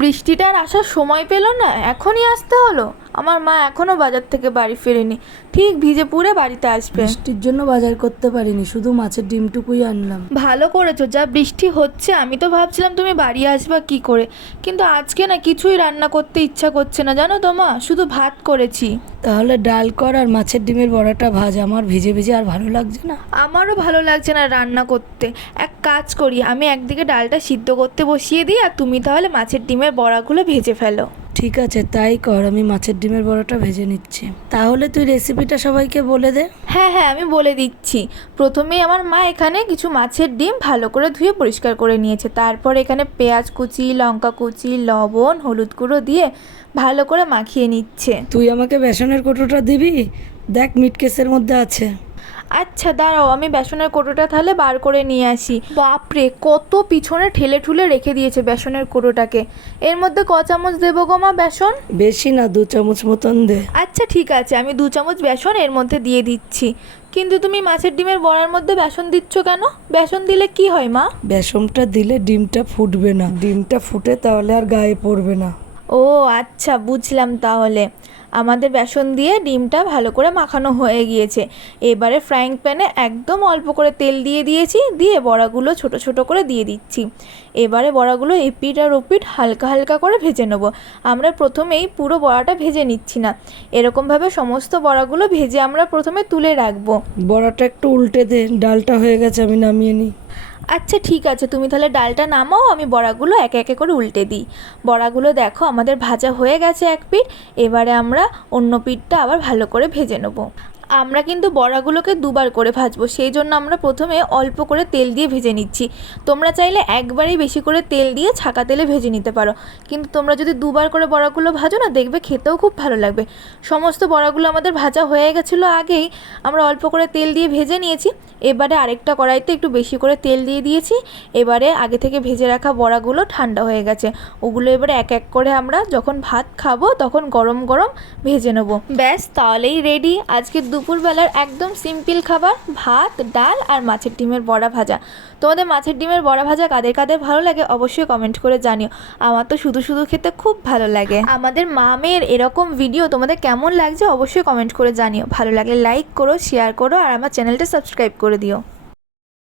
বৃষ্টিটা আর আসার সময় পেল না, এখনই আসতে হলো। আমার মা এখনও বাজার থেকে বাড়ি ফেরেনি, ঠিক ভিজে পুড়ে বাড়িতে আসবে। বৃষ্টির জন্য বাজার করতে পারিনি, শুধু মাছের ডিমটুকুই আনলাম। ভালো করেছো, যা বৃষ্টি হচ্ছে আমি তো ভাবছিলাম তুমি বাড়ি আসবা কি করে, কিন্তু আজকে না কিছুই রান্না করতে ইচ্ছা করছে না জানো তো মা, শুধু ভাত করেছি। তাহলে ডাল কর আর মাছের ডিমের বড়াটা ভাজ, আমার ভিজে ভিজে আর ভালো লাগছে না। আমারও ভালো লাগছে না রান্না করতে। এক কাজ করি, আমি একদিকে ডালটা সিদ্ধ করতে বসিয়ে দিই, আর তুমি তাহলে মাছের ডিমের বড়াগুলো ভেজে ফেলো। ঠিক আছে তাই কর, আমি মাছের ডিমের বড়াটা ভেজে নিচ্ছি। তাহলে তুই রেসিপিটা সবাইকে বলে দে। হ্যাঁ হ্যাঁ, আমি বলে দিচ্ছি। প্রথমেই আমার মা এখানে কিছু মাছের ডিম ভালো করে ধুয়ে পরিষ্কার করে নিয়েছে, তারপর এখানে পেঁয়াজ কুচি, লঙ্কা কুচি, লবণ, হলুদ গুঁড়ো দিয়ে ভালো করে মাখিয়ে নিচ্ছে। তুই আমাকে বেসনের কৌটোটা দিবি? দেখ মিটকেসের মধ্যে আছে। আচ্ছা দাঁড়াও, আমি বেসনের কৌটোটা তাহলে বার করে নিয়ে আসি। বাপরে, কত পিছনে ঠেলে ঠুলে রেখে দিয়েছে বেসনের কৌটোটাকে। এর মধ্যে ক চামচ দেবো গো মা বেসন? বেশি না, 2 চামচ মতন দে। আচ্ছা ঠিক আছে, আমি 2 চামচ বেসন এর মধ্যে দিয়ে দিচ্ছি। কিন্তু তুমি মাছের ডিমের বড়ার মধ্যে বেসন দিচ্ছ কেন? বেসন দিলে কি হয় মা? বেসনটা দিলে ডিমটা ফুটবে না, ডিমটা ফুটে তাহলে আর গায়ে পড়বে না। ও আচ্ছা, বুঝলাম। তাহলে আমাদের বেসন দিয়ে ডিমটা ভালো করে মাখানো হয়ে গিয়েছে। এবারে ফ্রাইং প্যানে একদম অল্প করে তেল দিয়ে দিয়েছি, দিয়ে বড়াগুলো ছোট ছোট করে দিয়ে দিচ্ছি। এবারে বড়াগুলো এপিট আর ওপিট হালকা হালকা করে ভেজে নেব। আমরা প্রথমেই পুরো বড়াটা ভেজে নিচ্ছি না, এরকমভাবে সমস্ত বড়াগুলো ভেজে আমরা প্রথমে তুলে রাখবো। বড়াটা একটু উল্টে দে, ডালটা হয়ে গেছে, আমি নামিয়ে নিই। আচ্ছা ঠিক আছে, তুমি তাহলে ডালটা নামাও, আমি বড়াগুলো একে একে করে উল্টে দিই। বড়াগুলো দেখো আমাদের ভাজা হয়ে গেছে এক পিঠ। এবারে আমরা অন্য পিঠটা আবার ভালো করে ভেজে নেবো। আমরা কিন্তু বড়াগুলোকে দুবার করে ভাজবো, সেই জন্য আমরা প্রথমে অল্প করে তেল দিয়ে ভেজে নিচ্ছি। তোমরা চাইলে একবারেই বেশি করে তেল দিয়ে ছাকা তেলে ভেজে নিতে পারো, কিন্তু তোমরা যদি দুবার করে বড়াগুলো ভাজো না, দেখবে খেতেও খুব ভালো লাগবে। সমস্ত বড়াগুলো আমাদের ভাজা হয়ে গেছিলো আগেই, আমরা অল্প করে তেল দিয়ে ভেজে নিয়েছি। এবারে আরেকটা কড়াইতে একটু বেশি করে তেল দিয়ে দিয়েছি। এবারে আগে থেকে ভেজে রাখা বড়াগুলো ঠান্ডা হয়ে গেছে, ওগুলো এবারে এক এক করে আমরা যখন ভাত খাবো তখন গরম গরম ভেজে নেবো। ব্যাস, তাহলেই রেডি আজকের দুপুরবেলার একদম সিম্পল খাবার, ভাত, ডাল আর মাছের ডিমের বড়া ভাজা। তোমাদের মাছের ডিমের বড়া ভাজা কাদের কাদের ভালো লাগে অবশ্যই কমেন্ট করে জানিও। আমার তো শুধু শুধু খেতে খুব ভালো লাগে। আমাদের মামের এরকম ভিডিও তোমাদের কেমন লাগছে অবশ্যই কমেন্ট করে জানিও। ভালো লাগলে লাইক করো, শেয়ার করো আর আমার চ্যানেলটা সাবস্ক্রাইব করে দিও।